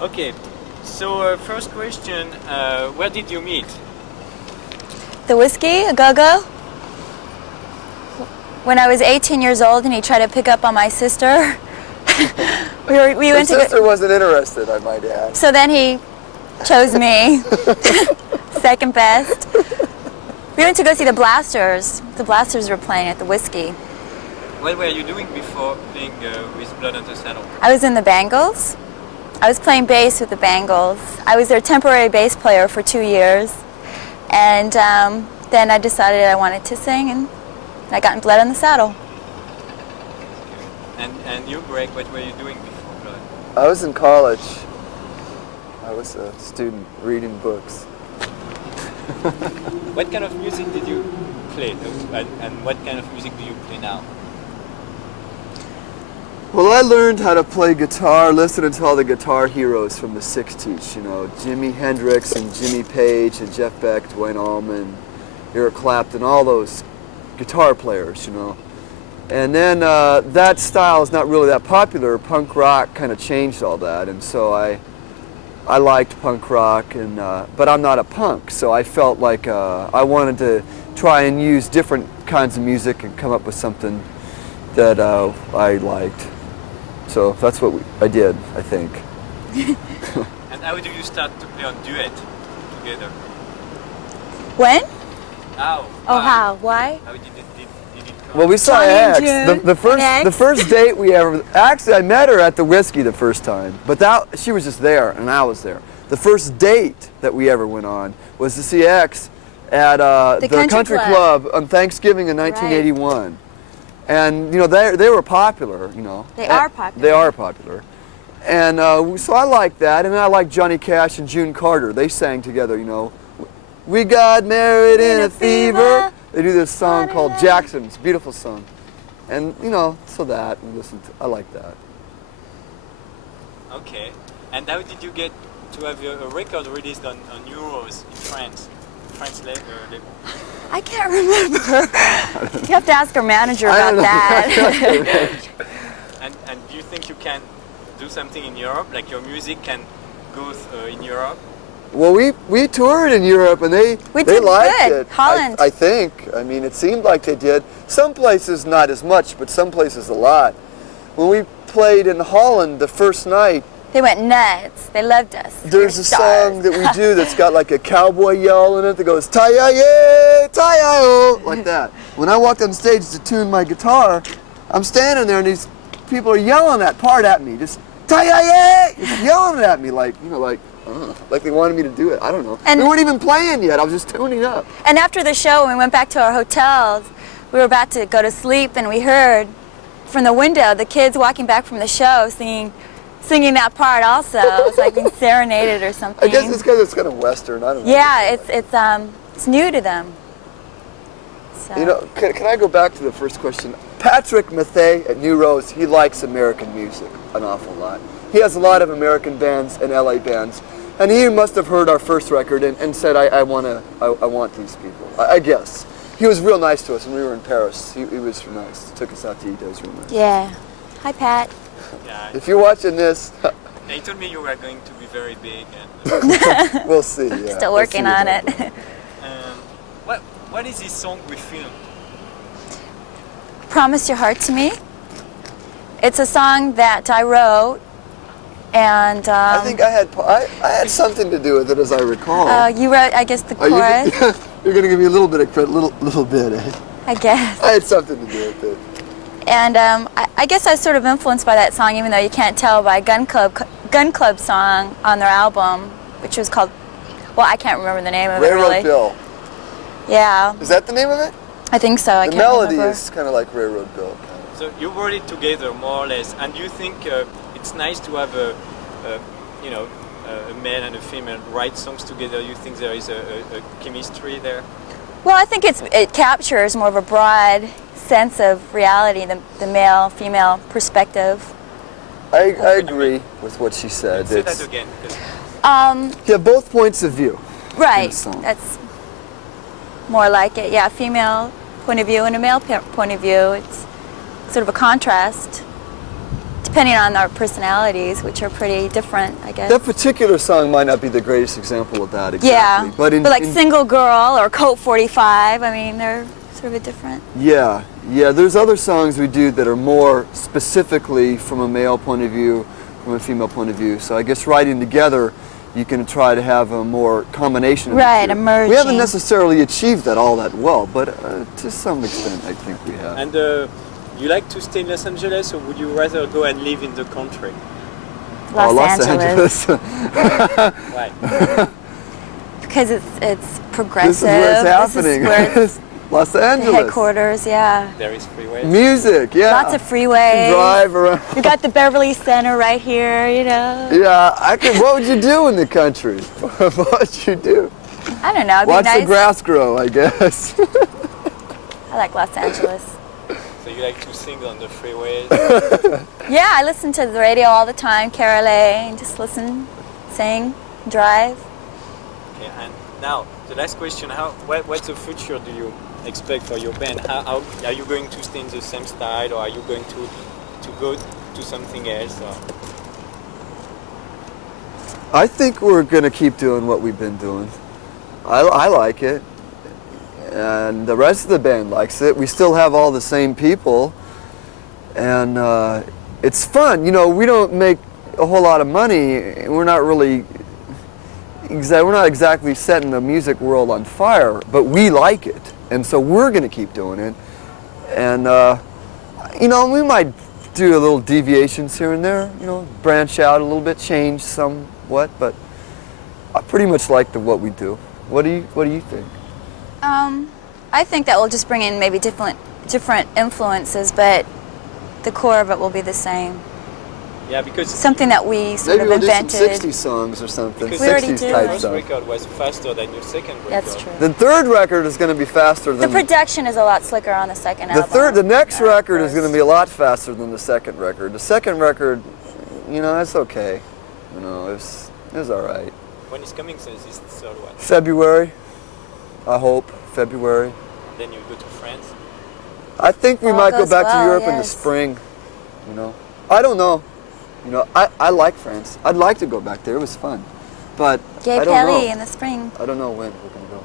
Okay, so first question, where did you meet? The whiskey, a go-go. When I was 18 years old and he tried to pick up on my sister. we went to Your sister wasn't interested, I might add. So then he chose me, second best. We went to go see the Blasters. The Blasters were playing at the Whiskey. What were you doing before playing with Blood on the Saddle? I was in the Bangles. I was playing bass with the Bangles. I was their temporary bass player for 2 years. And then I decided I wanted to sing, and I got in Blood on the Saddle. And you, Greg, what were you doing before Blood? I was in college. I was a student reading books. What kind of music did you play, and what kind of music do you play now? Well, I learned how to play guitar listening to all the guitar heroes from the 60s, you know, Jimi Hendrix and Jimmy Page and Jeff Beck, Duane Allman, Eric Clapton, all those guitar players, you know. And then that style is not really that popular. Punk rock kind of changed all that, and so I liked punk rock, and but I'm not a punk, so I felt like I wanted to try and use different kinds of music and come up with something that I liked. So that's what I did, I think. And how do you start to play on duet together? When? How? Oh, how? Why? How did it come? Well, we saw Johnny and X. June. The first date we ever. Actually, I met her at the Whiskey the first time, but she was just there and I was there. The first date that we ever went on was to see X at the country club on Thanksgiving in 1981. Right. And you know they were popular. You know they are popular. They are popular, and so I liked that. And I liked Johnny Cash and June Carter. They sang together. You know, we got married in a fever. They do this song called Jackson. It's a beautiful song, and you know, so that I like that. Okay, and how did you get to have a record released on Euros in France? France label. I can't remember. You have to ask our manager about that. And do you think you can do something in Europe, like your music can go in Europe? Well, we toured in Europe, and they liked good. it. Holland. I think. I mean, it seemed like they did. Some places not as much, but some places a lot. When we played in Holland the first night, they went nuts. They loved us. There's a song that we do that's got like a cowboy yell in it that goes "Tie-ya-ye, tie-ya-o," like that. When I walked on stage to tune my guitar, I'm standing there and these people are yelling that part at me, just "Tie-ya-ye," just yelling at me like like they wanted me to do it. I don't know. And we weren't even playing yet. I was just tuning up. And after the show, when we went back to our hotels, we were about to go to sleep, and we heard from the window the kids walking back from the show singing that part also. It was like being serenaded or something. I guess it's because it's kind of Western. I don't know. Yeah, it's new to them. So. You know, can I go back to the first question? Patrick Mathey at New Rose, he likes American music an awful lot. He has a lot of American bands and LA bands, and he must have heard our first record and said, I want these people. I guess. He was real nice to us when we were in Paris. He was nice. Took us out to eat. It was real nice. Yeah. Hi, Pat. Yeah, if you're watching this... He told me you were going to be very big. And we'll see, yeah. Still working on it. What is this song we filmed? Promise Your Heart to Me. It's a song that I wrote, and... I think I had something to do with it, as I recall. You wrote, I guess, the chorus. You're going to give me a little bit of credit, little bit, eh? I guess. I had something to do with it. And I guess I was sort of influenced by that song, even though you can't tell, by a Gun Club song on their album, which was called, well, I can't remember the name of it really. Railroad Bill. Yeah. Is that the name of it? I think so. I can't remember. The melody is kind of like Railroad Bill. So you wrote it together more or less, and do you think it's nice to have a male and a female write songs together? You think there is a chemistry there? Well, I think it captures more of a broad sense of reality, the male-female perspective. I agree with what she said. Say that again. Yeah, both points of view. Right. That's more like it. Yeah, female point of view and a male point of view. It's sort of a contrast. depending on our personalities, which are pretty different, I guess. That particular song might not be the greatest example of that exactly. Yeah, but like Single Girl or Coat 45, I mean, they're sort of different. Yeah, there's other songs we do that are more specifically from a male point of view, from a female point of view. So I guess writing together, you can try to have a more combination of right, the two. emerging. We haven't necessarily achieved that all that well, but to some extent I think we have. And you like to stay in Los Angeles, or would you rather go and live in the country? Los Angeles. Why? Because it's progressive. This is where it's happening. This is where it's Los Angeles. the headquarters, yeah. There is freeways. Music, yeah. Lots of freeways. Drive around. You got the Beverly Center right here, you know. Yeah, what would you do in the country? What would you do? I don't know. It'd Watch be nice. the grass grow, I guess. I like Los Angeles. So you like to sing on the freeways? Yeah, I listen to the radio all the time, Carol A, and just listen, sing, drive. Okay, and now the last question: what's the future do you expect for your band? How are you going to stay in the same style, or are you going to go to something else? Or? I think we're going to keep doing what we've been doing. I like it, and the rest of the band likes it. We still have all the same people, and it's fun. You know, we don't make a whole lot of money. We're not really we're not exactly setting the music world on fire, but we like it, and so we're going to keep doing it. And you know, we might do a little deviations here and there. You know, branch out a little bit, change somewhat, but I pretty much like what we do. What do you think? I think that we'll just bring in maybe different influences, but the core of it will be the same. Yeah, because something that we sort maybe of we'll invented. do some 60s songs or something. Because we already 60s do. type the first stuff. record was faster than your second record. That's true. The third record is going to be faster The than production is a lot slicker on the second album. the next than record the is going to be a lot faster than the second record. The second record, you know, it's okay. You know, it's all right. When it's coming, so this third one. February, I hope. February. Then you go to France. I think we All might go goes back to well, Europe in the yes. spring. You know, I don't know. You know, I like France. I'd like to go back there. It was fun, but Gay I don't Pelly know. in the spring. I don't know when we're gonna go.